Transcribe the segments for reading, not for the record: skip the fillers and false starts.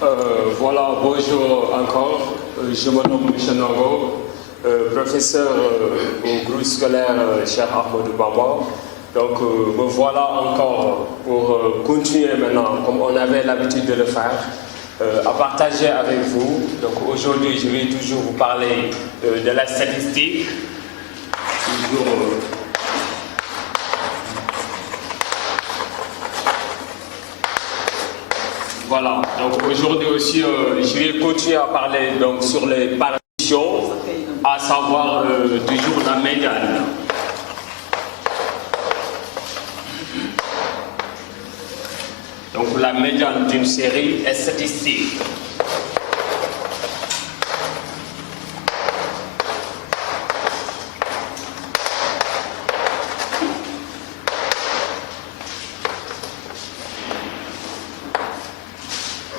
Voilà, bonjour encore. Je me nomme Michel Nango, professeur au groupe scolaire Cheikh Ahmadou Bamba. Donc me voilà encore pour continuer maintenant, comme on avait l'habitude de le faire, à partager avec vous. Donc aujourd'hui, je vais toujours vous parler de la statistique. Voilà, donc aujourd'hui aussi, je vais continuer à parler donc, sur les partitions, à savoir toujours la médiane. Donc la médiane d'une série est statistique.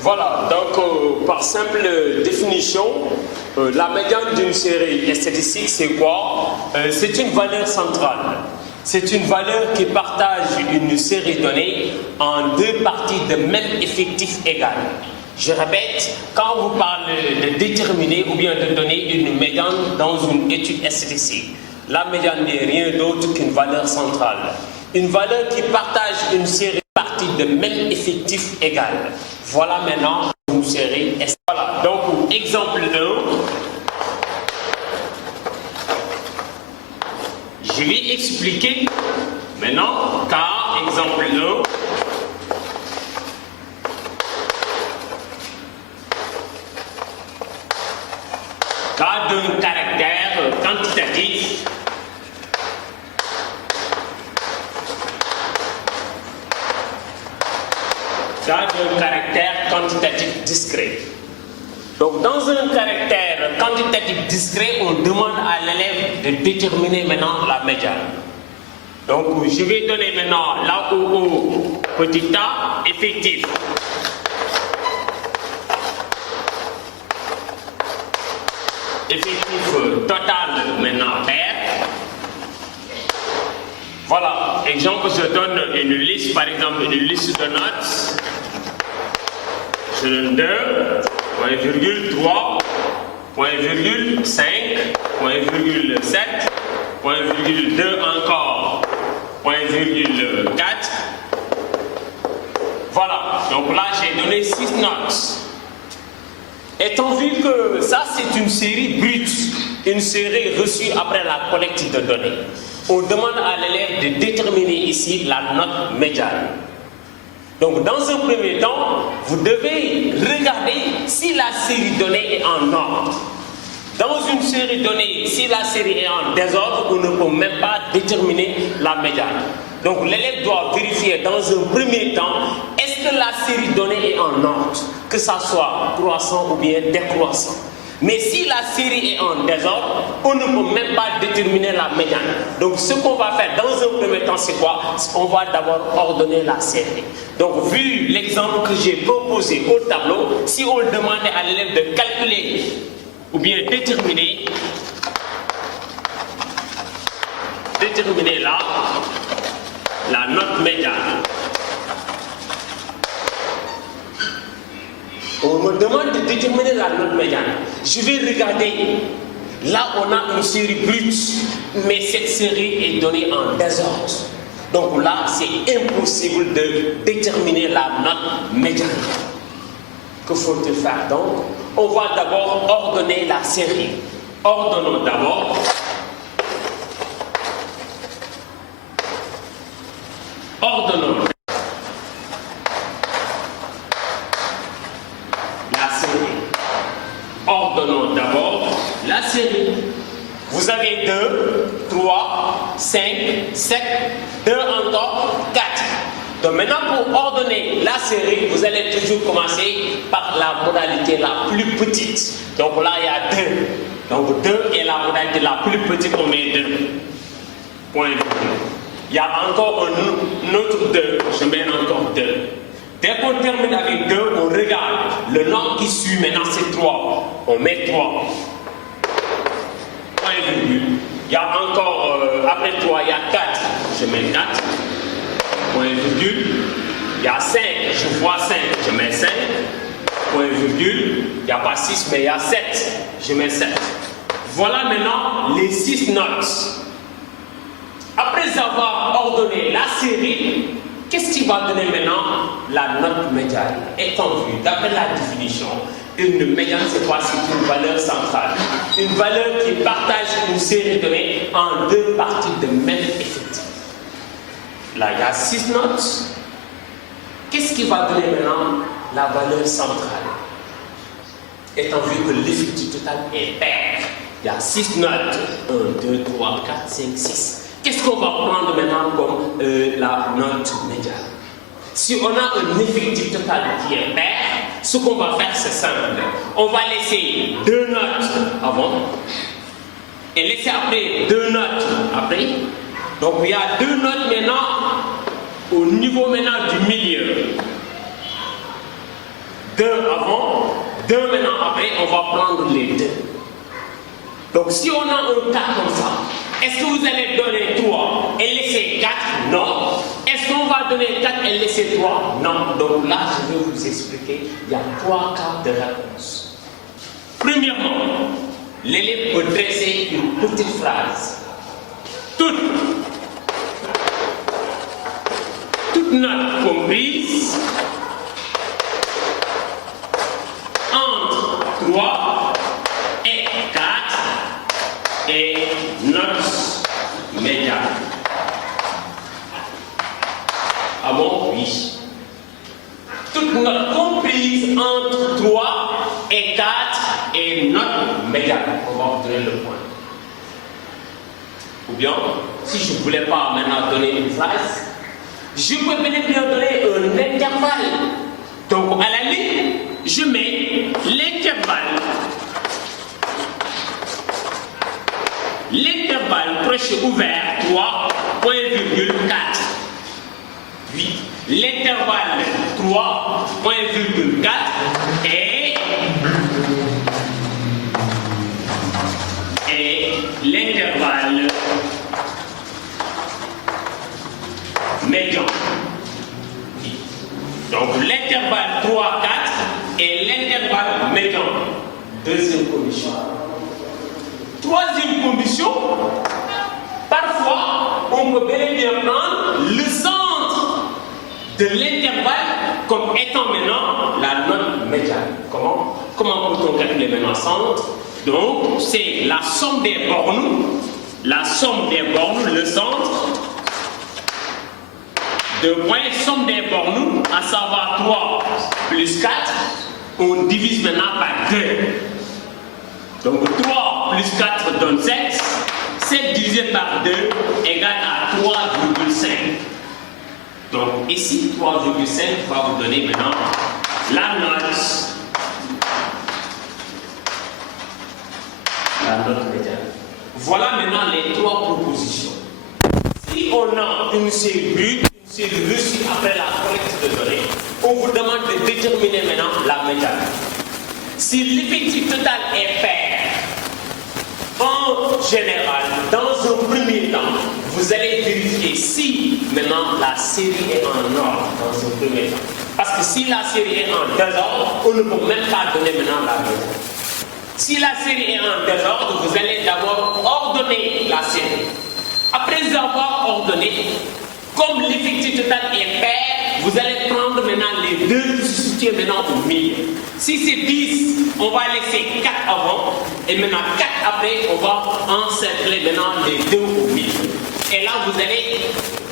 Voilà, donc par simple définition, la médiane d'une série statistique, c'est quoi? C'est une valeur centrale. C'est une valeur qui partage une série donnée en deux parties de même effectif égal. Je répète, quand vous parlez de déterminer ou bien de donner une médiane dans une étude statistique, la médiane n'est rien d'autre qu'une valeur centrale. Une valeur qui partage une série de parties de même effectif égal. Voilà maintenant une série. Voilà, donc exemple 1. Je vais expliquer maintenant cas exemple 1. Cas d'un caractère quantitatif discret. Donc dans un caractère quantitatif discret, on demande à l'élève de déterminer maintenant la médiane. Donc je vais donner maintenant là au petit a effectif. Effectif total maintenant R. Voilà, exemple, je donne une liste, par exemple une liste de notes. Je donne 2, point virgule 3, point virgule 5, point virgule 7, point virgule 2 encore, point virgule 4. Voilà, donc là j'ai donné 6 notes. Étant vu que ça c'est une série brute, une série reçue après la collecte de données, on demande à l'élève de déterminer ici la note médiane. Donc dans un premier temps, vous devez regarder si la série donnée est en ordre. Dans une série donnée, si la série est en désordre, on ne peut même pas déterminer la médiane. Donc l'élève doit vérifier dans un premier temps, est-ce que la série donnée est en ordre, que ça soit croissant ou bien décroissant. Mais si la série est en désordre, on ne peut même pas déterminer la médiane. Donc ce qu'on va faire dans un premier temps, c'est quoi? On va d'abord ordonner la série. Donc vu l'exemple que j'ai proposé au tableau, si on demandait à l'élève de calculer ou bien déterminer là la note médiane. On me demande de déterminer la note médiane. Je vais regarder. Là, on a une série brute, mais cette série est donnée en désordre. Donc là, c'est impossible de déterminer la note médiane. Que faut-il faire donc? On va d'abord ordonner la série. Ordonnons d'abord. Ordonnons ordonnons d'abord la série. Vous avez 2, 3, 5, 7, 2 encore, 4. Donc maintenant pour ordonner la série, vous allez toujours commencer par la modalité la plus petite. Donc là il y a 2. Donc 2 est la modalité la plus petite, on met 2. Point. Il y a encore un autre 2, je mets encore 2. Dès qu'on termine avec 2, on regarde. Le nombre qui suit maintenant c'est 3. On met 3. Point virgule. Il y a encore, après 3, il y a 4. Je mets 4. Point virgule. Il y a 5. Je vois 5. Je mets 5. point virgule, il n'y a pas 6 mais il y a 7, je mets 7. Voilà maintenant les 6 notes. Après avoir ordonné la série, qu'est-ce qui va donner maintenant la note médiane? Étant vu, d'après la définition, une médiane, c'est quoi? C'est une valeur centrale. Une valeur qui partage une série de données en 2 parties de même effectif. Là, il y a 6 notes. Qu'est-ce qui va donner maintenant la valeur centrale? Étant vu que l'effectif total est pair, il y a 6 notes. 1, 2, 3, 4, 5, 6. Qu'est-ce qu'on va prendre maintenant comme la note médiane? Si on a un effectif total qui est pair, ce qu'on va faire, c'est simple. On va laisser 2 notes avant et laisser après 2 notes après. Donc il y a 2 notes maintenant au niveau maintenant du milieu. 2 avant, 2 maintenant après, on va prendre les 2. Donc si on a un cas comme ça, est-ce que vous allez donner 3 et laisser 4? Non. Est-ce qu'on va donner 4 et laisser 3? Non. Donc là, je vais vous expliquer, il y a 3 cas de réponse. Premièrement, l'élève peut dresser une petite phrase. Toute note comprise entre 3 et 4 et note médiane. Ah bon? Oui. Toute note comprise entre 3 et 4 et note médiane. On va vous donner le point. Ou bien, si je ne voulais pas maintenant donner une phrase, je peux bien donner un intervalle. Donc, à la ligne, je mets l'intervalle. L'intervalle crochet ouvert 3, point virgule 4. Oui. L'intervalle 3, point virgule 4 et l'intervalle médian. Oui. Donc l'intervalle 3, 4 et l'intervalle médian. Deuxième condition. Troisième condition, parfois, on peut bel et bien prendre le centre de l'intervalle comme étant maintenant la note médiane. Comment peut-on calculer maintenant centre? Donc, c'est la somme des bornes, le centre, de moins somme des bornes, à savoir 3 plus 4, on divise maintenant par 2. Donc 3 plus 4 donne 7. 7 divisé par 2 égale à 3,5. Donc ici, 3,5 va vous donner maintenant la note médiane. Voilà maintenant les 3 propositions. Si on a une série brute, une série reçue après la collecte de données, on vous demande de déterminer maintenant la médiane. Si l'effectif total est pair, en général, dans un premier temps, vous allez vérifier si maintenant la série est en ordre dans un premier temps. Parce que si la série est en désordre, on ne peut même pas donner maintenant la médiane. Si la série est en désordre, vous allez d'abord ordonner la série. Après avoir ordonné, comme l'effectif total est pair, vous allez prendre maintenant les 2 qui se situent maintenant au milieu. Si c'est 10, on va laisser 4 avant, et maintenant 4 après, on va encercler maintenant les 2 au milieu. Et là, vous allez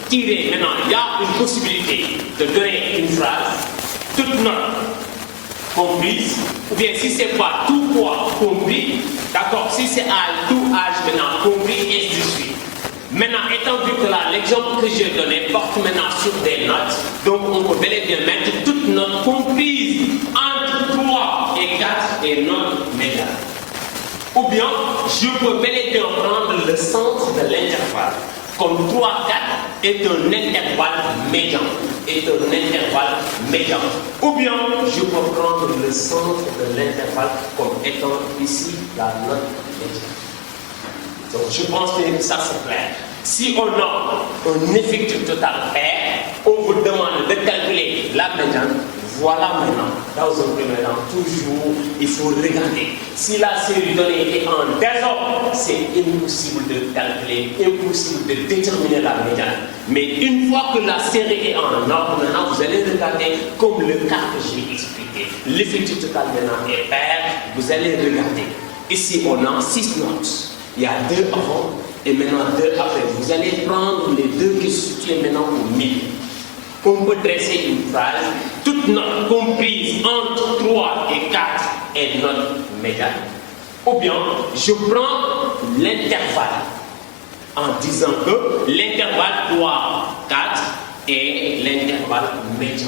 tirer maintenant, il y a une possibilité de donner une phrase, toute note comprise, ou bien si c'est pas tout poids compris, d'accord, si c'est âge, tout âge maintenant compris, et ainsi de suite. Maintenant, étant vu que là, l'exemple que j'ai donné porte maintenant sur des notes, donc on peut bel et bien mettre toute note comprise entre 3 et 4 et note médiane. Ou bien, je peux bel et bien prendre le centre de l'intervalle, comme 3, 4 est un intervalle médian. Ou bien, je peux prendre le centre de l'intervalle comme étant ici la note médiane. Donc je pense que ça c'est clair. Si on a un effectif total pair, on vous demande de calculer la médiane, Voilà maintenant, dans un premier temps, toujours, il faut regarder. Si la série donnée est en désordre, c'est impossible de calculer, impossible de déterminer la médiane. Mais une fois que la série est en ordre, maintenant, vous allez regarder comme le cas que j'ai expliqué. L'effectif total maintenant est pair, vous allez regarder. Ici, on a 6 notes. Il y a 2 avant et maintenant 2 après. Vous allez prendre les 2 qui se situent maintenant au milieu. On peut dresser une phrase, toute note comprise entre 3 et 4 est note médiane. Ou bien, je prends l'intervalle en disant que l'intervalle 3-4 est l'intervalle médian.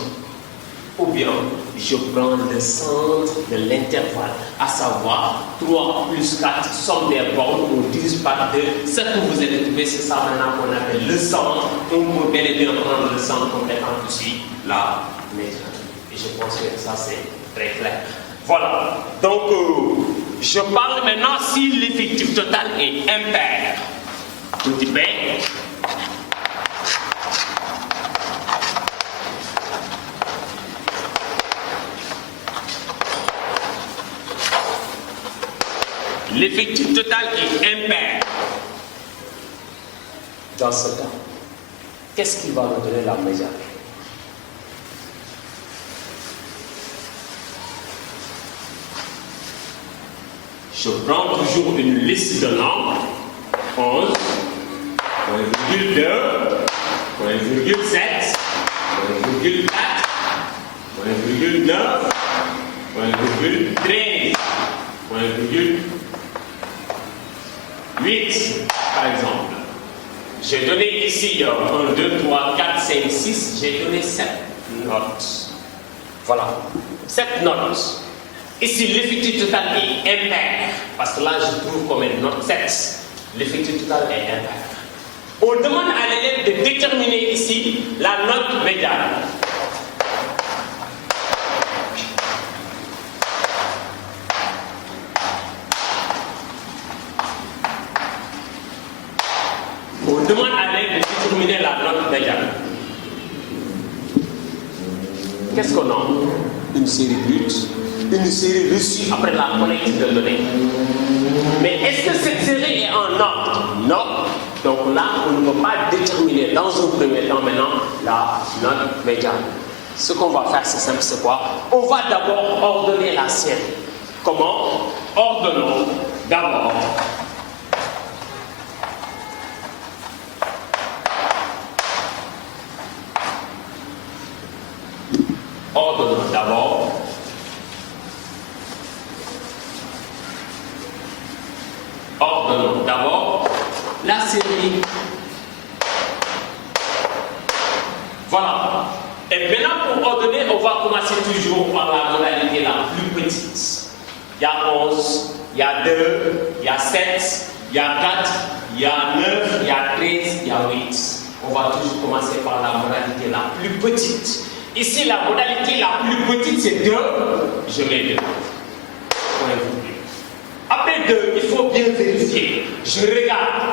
Ou bien, je prends le centre de l'intervalle, à savoir 3 plus 4, somme des bornes, on divise par 2. Ce que vous allez trouver, c'est ça maintenant qu'on appelle le centre. On peut bel et bien prendre le centre comme étant aussi la médiane. Et je pense que ça, c'est très clair. Voilà. Donc, je parle maintenant si l'effectif total est impair. Petit b. L'effectif total est impair. Dans ce cas, qu'est-ce qui va nous donner la médiane? Je prends toujours une liste de nombres. 11, 1,2, 1,7, 1,4, 1,9, 1,13, 1,8 par exemple. J'ai donné ici 1, 2, 3, 4, 5, 6, j'ai donné 7 notes. Voilà, 7 notes. Ici, l'effectif total est impair, parce que là, je trouve comme une note 7. L'effectif total est impair. On demande à l'élève de déterminer ici la note médiane. On demande à l'élève de déterminer la note médiane. Qu'est-ce qu'on a? Une série brute, une série reçue après la collecte de données. Mais est-ce que cette série est en ordre? Non. Donc là, on ne peut pas déterminer dans un premier temps maintenant la note médiane. Ce qu'on va faire, c'est simple, c'est quoi? On va d'abord ordonner la série. Comment? Ordonnons d'abord la série. Voilà. Et maintenant, pour ordonner, on va commencer toujours par la modalité la plus petite. Il y a 11, il y a 2, il y a 7, il y a 4, il y a 9, il y a 13, il y a 8. On va toujours commencer par la modalité la plus petite. Ici, la modalité la plus petite, c'est 2. Je mets 2. Après 2, il faut bien vérifier. Je regarde.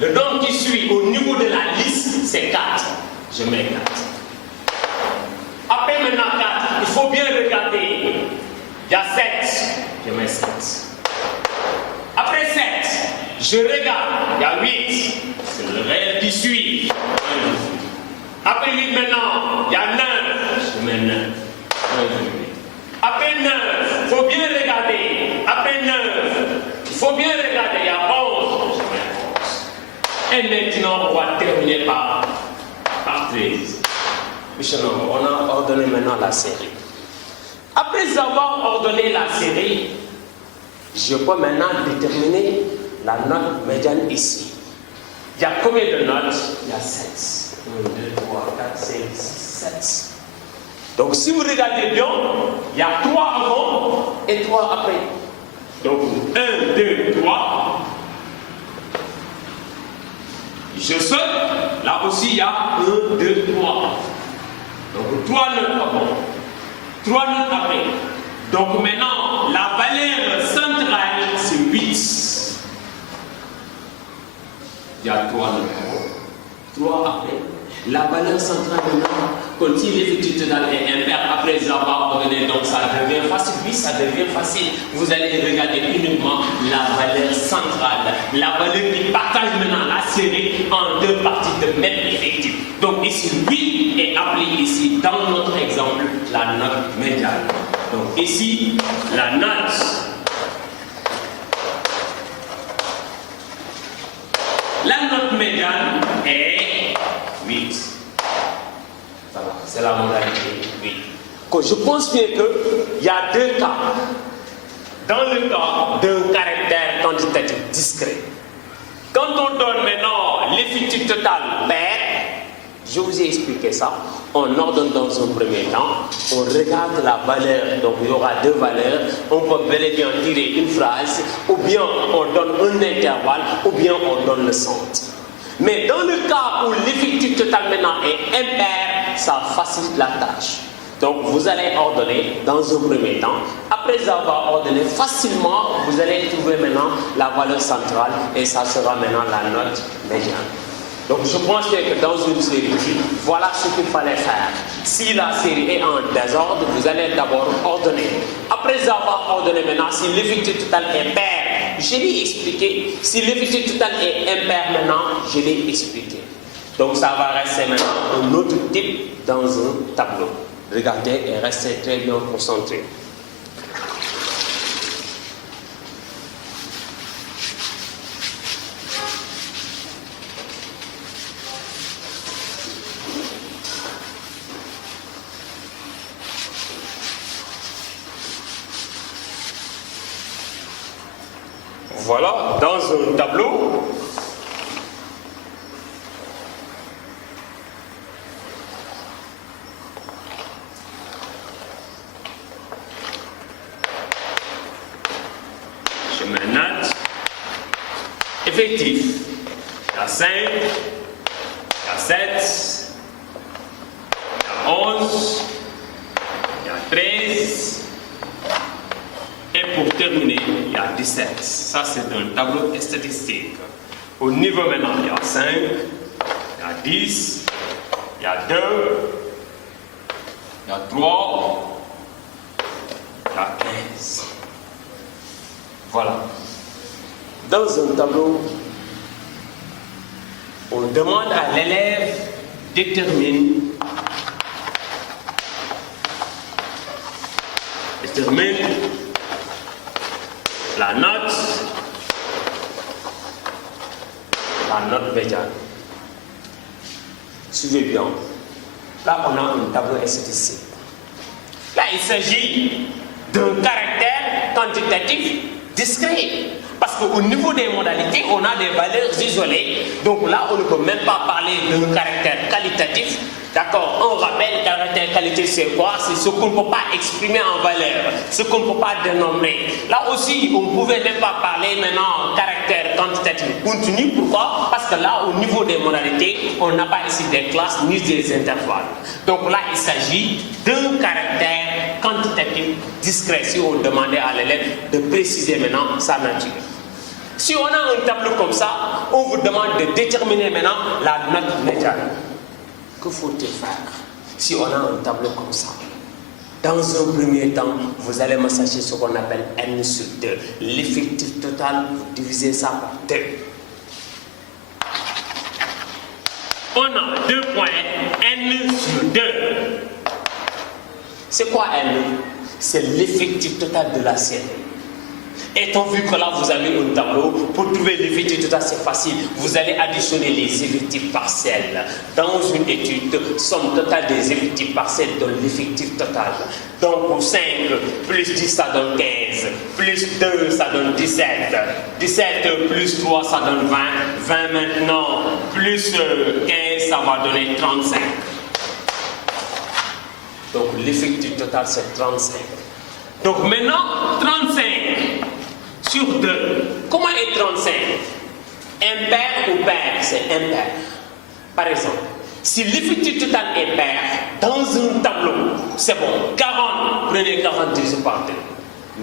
Le nombre qui suit au niveau de la liste, c'est 4. Je mets 4. Après maintenant 4, il faut bien regarder. Il y a 7. Je mets 7. Après 7, je regarde. Il y a 8. C'est le réel qui suit. Après 8 maintenant, il y a 9. Je mets 9. Après 9, il faut bien regarder. Après 9, il faut bien regarder. Il y a 11. Je mets 11. Et maintenant, on va terminer par 13. Michel, on a ordonné maintenant la série. Après avoir ordonné la série, je peux maintenant déterminer la note médiane ici. Il y a combien de notes? Il y a 7. 1, 2, 3, 4, 5, 6, 7. Donc si vous regardez bien, il y a 3 avant et 3 après. Donc 1, 2, 3. Je saute. Là aussi, il y a 1, 2, 3. Donc 3 notes avant. 3 notes après. Donc maintenant, la valeur centrale, c'est 8. Il y a 3 notes avant. 3 après. La valeur centrale maintenant, quand si l'effectif total est impair, après avoir ordonné, donc ça devient facile. Oui, ça devient facile. Vous allez regarder uniquement la valeur centrale, la valeur qui partage maintenant la série en deux parties de même effectif. Donc ici, oui est appelé ici, dans notre exemple, la note médiane. Donc ici, la note. La note médiane est 8. Voilà, c'est la modalité 8. Je pense bien qu'il y a deux cas. Dans le cas d'un caractère quantitatif discret, quand on donne maintenant l'effectif total pair, je vous ai expliqué ça, on ordonne dans un premier temps, on regarde la valeur, donc il y aura deux valeurs, on peut bel et bien tirer une phrase, ou bien on donne un intervalle, ou bien on donne le centre. Mais dans le cas où l'effectif total maintenant est impair, ça facilite la tâche. Donc vous allez ordonner dans un premier temps. Après avoir ordonné facilement, vous allez trouver maintenant la valeur centrale et ça sera maintenant la note médiane. Donc je pense que dans une série, voilà ce qu'il fallait faire. Si la série est en désordre, vous allez d'abord ordonner. Après avoir ordonné maintenant, si l'effectif total est pair, je l'ai expliqué. Si l'effectif total est impair maintenant, je l'ai expliqué. Donc ça va rester maintenant un autre type dans un tableau. Regardez et restez très bien concentrés. Voilà, dans un tableau, je me note effectif. Il y a 5, il y a 7, il y a 11, il y a 13. Et pour terminer, il y a 17. Ça, c'est un tableau statistique. Au niveau maintenant, il y a 5, il y a 10, il y a 2, il y a 3, il y a 15. Voilà. Dans un tableau, on demande à l'élève de déterminer la note médiane. Suivez bien. Là, on a un tableau statistique. Là, il s'agit d'un caractère quantitatif discret. Parce qu'au niveau des modalités, on a des valeurs isolées. Donc là, on ne peut même pas parler d'un caractère qualitatif. D'accord, on rappelle, caractère qualité, c'est quoi? C'est ce qu'on ne peut pas exprimer en valeur, ce qu'on ne peut pas dénommer. Là aussi, on ne pouvait même pas parler maintenant caractère quantitatif continu. Pourquoi? Parce que là, au niveau des modalités, on n'a pas ici des classes ni des intervalles. Donc là, il s'agit d'un caractère quantitatif discret. Si on demandait à l'élève de préciser maintenant sa nature. Si on a un tableau comme ça, on vous demande de déterminer maintenant la note médiane. Que faut-il faire si on a un tableau comme ça? Dans un premier temps, vous allez me chercher ce qu'on appelle n sur 2. L'effectif total, vous divisez ça par 2. On a 2 points n sur 2. C'est quoi n? C'est l'effectif total de la série. Étant vu que là vous avez un tableau, pour trouver l'effectif total c'est facile, vous allez additionner les effectifs partiels. Dans une étude, somme totale des effectifs partiels donne l'effectif total. Donc pour 5 plus 10 ça donne 15, plus 2 ça donne 17, 17 plus 3 ça donne 20, 20 maintenant, plus 15 ça va donner 35. Donc l'effectif total c'est 35. Donc maintenant 35 sur 2. Comment est 35? Impair ou pair? C'est impair. Par exemple, si l'effectif total est pair, dans un tableau, c'est bon, 40, prenez 40 divisé par 2.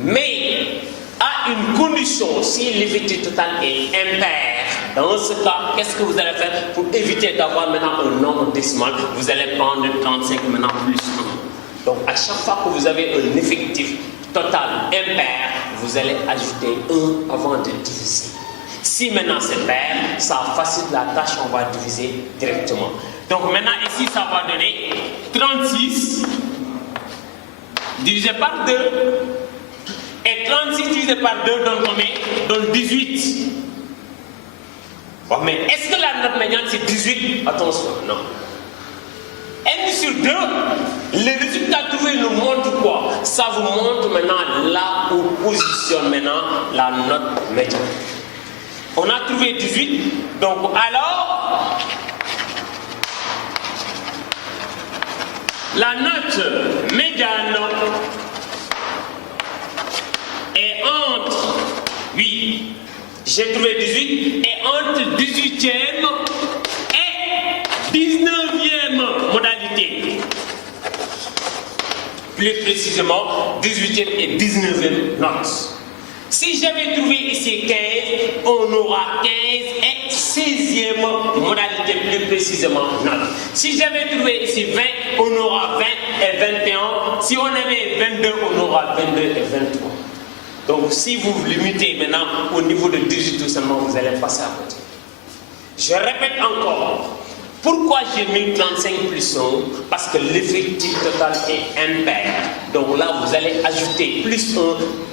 Mais, à une condition, si l'effectif total est impair, Dans ce cas, qu'est-ce que vous allez faire pour éviter d'avoir maintenant un nombre décimal? Vous allez prendre 35 maintenant plus 1. Donc à chaque fois que vous avez un effectif total impair, vous allez ajouter 1 avant de diviser. Si maintenant c'est pair, ça facilite la tâche, on va diviser directement. Donc maintenant ici, ça va donner 36 divisé par 2. Et 36 divisé par 2 donne combien? Donne 18. Bon, mais est-ce que la note médiane c'est 18? Attention, non. N sur 2, le résultat trouvé nous montre quoi? Ça vous montre maintenant là où positionne maintenant la note médiane. On a trouvé 18, donc alors, la note médiane est entre, oui, j'ai trouvé 18, et entre 18e et 19e modalité. Plus précisément, 18e et 19e notes. Si j'avais trouvé ici 15, on aura 15 et 16e modalité, plus précisément note. Si j'avais trouvé ici 20, on aura 20 et 21. Si on avait 22, on aura 22 et 23. Donc si vous vous limitez maintenant au niveau de 18 tout seulement, vous allez passer à côté. Je répète encore. Pourquoi j'ai mis 35 plus 1? Parce que l'effectif total est impair. Donc là, vous allez ajouter plus 1.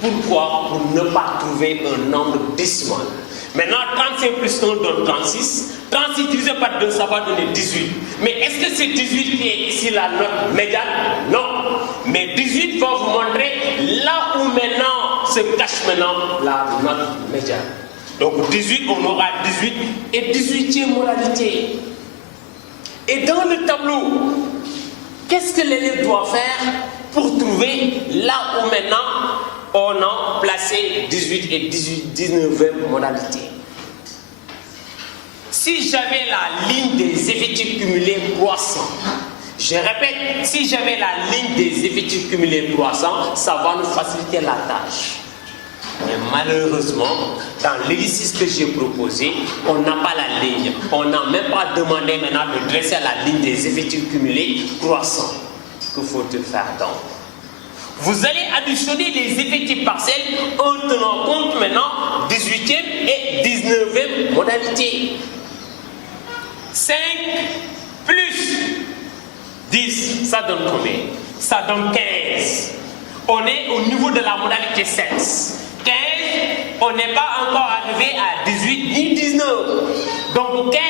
Pourquoi? Pour ne pas trouver un nombre décimal. Maintenant, 35 plus 1 donne 36. 36 divisé par 2, ça va donner 18. Mais est-ce que c'est 18 qui est ici la note médiane? Non. Mais 18 va vous montrer là où maintenant se cache maintenant la note médiane. Donc 18, on aura 18 et 18e modalité. Et dans le tableau, qu'est-ce que l'élève doit faire pour trouver là où maintenant on a placé 18 et 19e modalité? Si j'avais la ligne des effectifs cumulés croissants, je répète, si j'avais la ligne des effectifs cumulés croissants, ça va nous faciliter la tâche. Mais malheureusement, dans l'exercice que j'ai proposé, on n'a pas la ligne. On n'a même pas demandé maintenant de dresser la ligne des effectifs cumulés croissants. Que faut-il faire donc? Vous allez additionner les effectifs partiels en tenant compte maintenant 18e et 19e modalité. 5 plus 10, ça donne combien? Ça donne 15. On est au niveau de la modalité 16. 15, on n'est pas encore arrivé à 18 ni 19. Donc 15,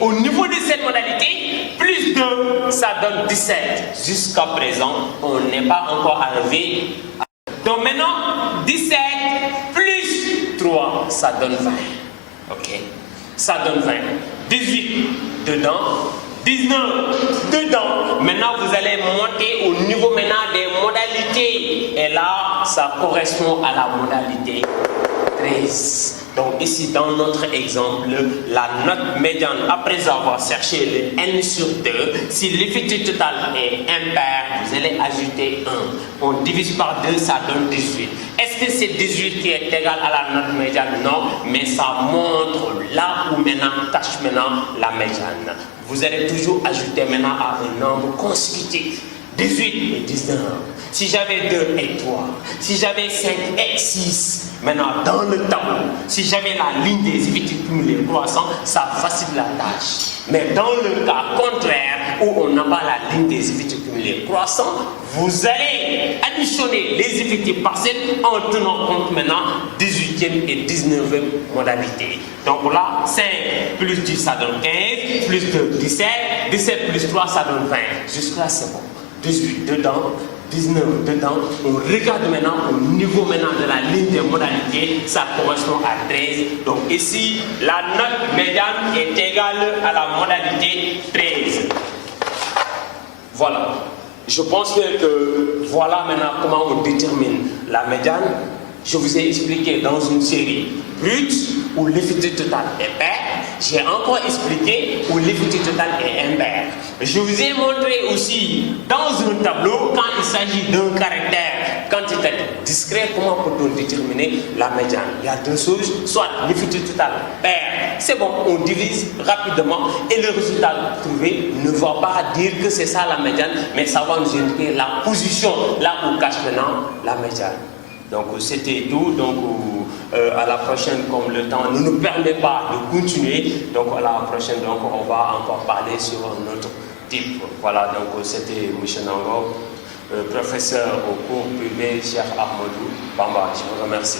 au niveau de cette modalité, plus 2, ça donne 17. Jusqu'à présent, on n'est pas encore arrivé à... Donc maintenant, 17 plus 3, ça donne 20. Ok? Ça donne 20. 18 dedans. 19 dedans. Maintenant, vous allez monter au niveau maintenant des modalités. Et là, ça correspond à la modalité 13. Donc ici, dans notre exemple, la note médiane, après avoir cherché le n sur 2, si l'effectif total est impair, vous allez ajouter 1. On divise par 2, ça donne 18. Est-ce que c'est 18 qui est égal à la note médiane? Non, mais ça montre là où maintenant cache maintenant la médiane. Vous allez toujours ajouter maintenant à un nombre consécutif. 18 et 19. Si j'avais 2 et 3, si j'avais 5 et 6, maintenant dans le tableau, si j'avais la ligne des effectifs cumulés croissants, ça facilite la tâche. Mais dans le cas contraire, où on n'a pas la ligne des effectifs cumulés croissants, vous allez additionner les effectifs partiels en tenant compte maintenant 18e et 19e modalité. Donc là, 5 plus 10, ça donne 15, plus 2, 17, 17 plus 3, ça donne 20. Jusque-là, c'est bon. 18 dedans, 19 dedans. On regarde maintenant au niveau maintenant de la ligne des modalités, ça correspond à 13. Donc ici, la note médiane est égale à la modalité 13. Voilà. Je pense que voilà maintenant comment on détermine la médiane. Je vous ai expliqué dans une série brute où l'effectif total est pair. J'ai encore expliqué où l'effectif total est impair. Je vous ai montré aussi dans un tableau quand il s'agit d'un caractère quantitatif, discret, comment peut-on déterminer la médiane? Il y a deux choses, soit les futurs total pair, c'est bon, on divise rapidement et le résultat trouvé ne va pas dire que c'est ça la médiane, mais ça va nous indiquer la position là où cache maintenant la médiane. Donc c'était tout, donc à la prochaine, comme le temps ne nous permet pas de continuer, donc à la prochaine, donc on va encore parler sur un autre type. Voilà, donc c'était M. Nango, professeur au cours privé Cheikh Ahmadou Bamba. Je vous remercie.